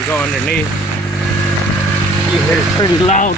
You go underneath, you hear it's pretty loud.